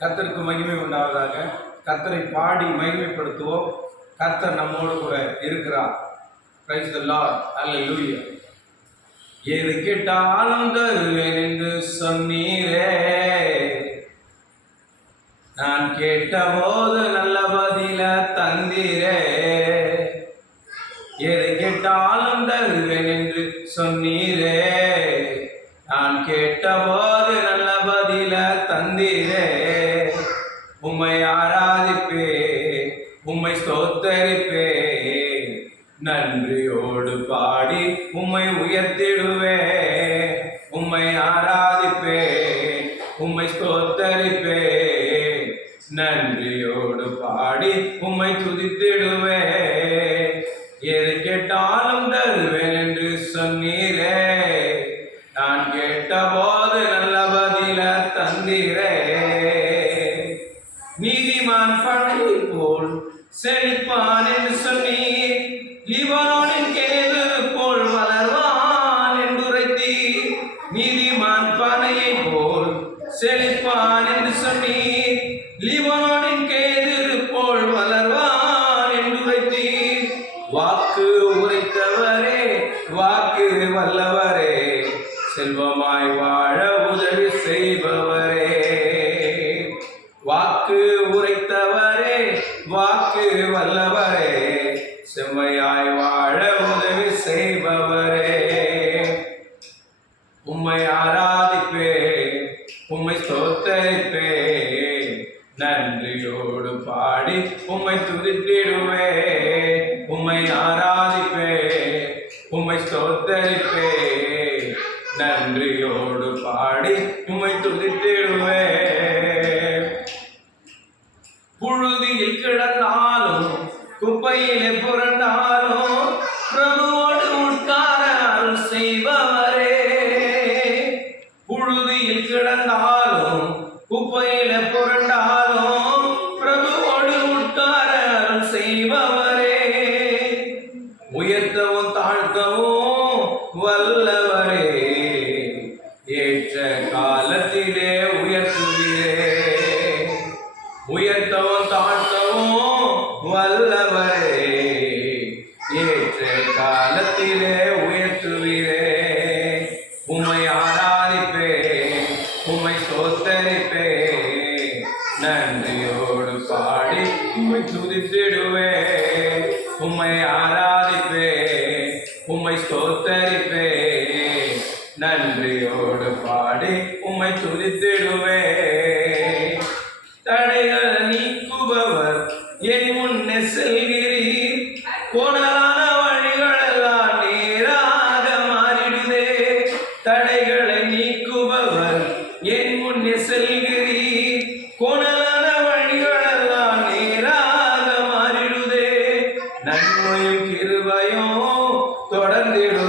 கர்த்தருக்கு மகிமை உண்டாவதாக. கர்த்தரை பாடி மகிமைப்படுத்துவோம். கர்த்தர் நம்மோடு கூட இருக்கிறார். பிரைஸ் த லார்ட் எது கேட்டாலும் தருவேன் என்று சொன்னீரே. நான் கேட்டபோது நல்ல பதில தந்தீரே. எதை கேட்டாலும் தருவேன் என்று சொன்னீரே. உம்மை ஆராதிப்பே உம்மை ஸ்தோத்தரிப்பே. நன்றியோடு பாடி உம்மை உயர்த்திடுவே. உம்மை ஆராதிப்பே உம்மை ஸ்தோத்தரிப்பே. நன்றியோடு பாடி உம்மை துதித்திடுவே. எது கேட்டாலும் தருவே. செழிப்பான் என்று சொன்னீர். லிபானின் கேது போல் வளர்வான் என்றுரைத்தீர். நீதிமான் பனையை போல் செழிப்பான் என்று சொன்னீர். லிபானின் கேது போல் வளர்வான் என்றுரைத்தீர். வாக்கு உரைத்தவரே வாக்கு வல்லவரே செல்வமாய் வா செம்மையாய் வாழ உதவி செய்பவரே. உம்மை ஆராதிப்பே உம்மை ஸ்தோத்தரிப்பே நன்றியோடு பாடி உம்மை துதித்திடுவே உம்மை ஆராதிப்பே உம்மை ஸ்தோத்தரிப்பே நன்றியோடு பாடி உம்மை துதித்திடுவே புழுதியில் கிடந்தாலும் குப்பையிலே புரண்டாலும் வல்லவரே ஏற்ற காலத்திலே உயர்த்துவீரே உயர்த்தவும் தாழ்த்தவும் வல்லவரே ஏற்ற காலத்திலே உயர்த்துவீரே உம்மை ஆராதிப்பே உம்மை சோத்தரிப்பே நன்றியோடு பாடி உம்மை துதித்திடுவே உம்மை ஆராதிப்பே உம்மை ஸ்தோத்தரிப்பே நன்றியோடு பாடி உமை துதித்திடுவே தடைகள் நீக்குபவர் என் முன்னே செல்கிறீர். கோணலான வழிகளெல்லாம் நேராக மாறிடுதே. தடைகளை நீக்குபவர் என் முன்னே செல்கிறீர். கோணலான வழிகளெல்லாம் நேராக மாறிடுதே. நன்மையும் கிருபையும் தொடர்ந்திடும்.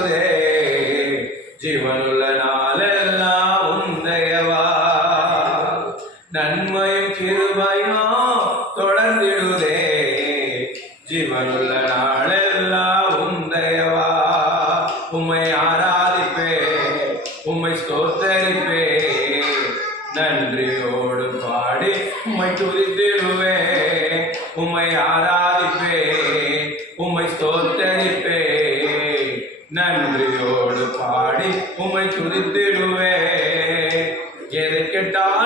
நன்மையும் கிருபையும் தொடர்ந்திடுதே. ஜீவனுள்ள நாளெல்லாம் உந்தையவா உம்மை ஆராதிப்பே உம்மை ஸ்தோத்தரிப்பே. நன்றியோடு பாடி உம்மை துதித்திடுவே உம்மை ஆராதிப்பே உம்மை ஸ்தோத்தரிப்பே. நன்றியோடு பாடி உம்மை துதித்திடுவே. எதை கேட்டால்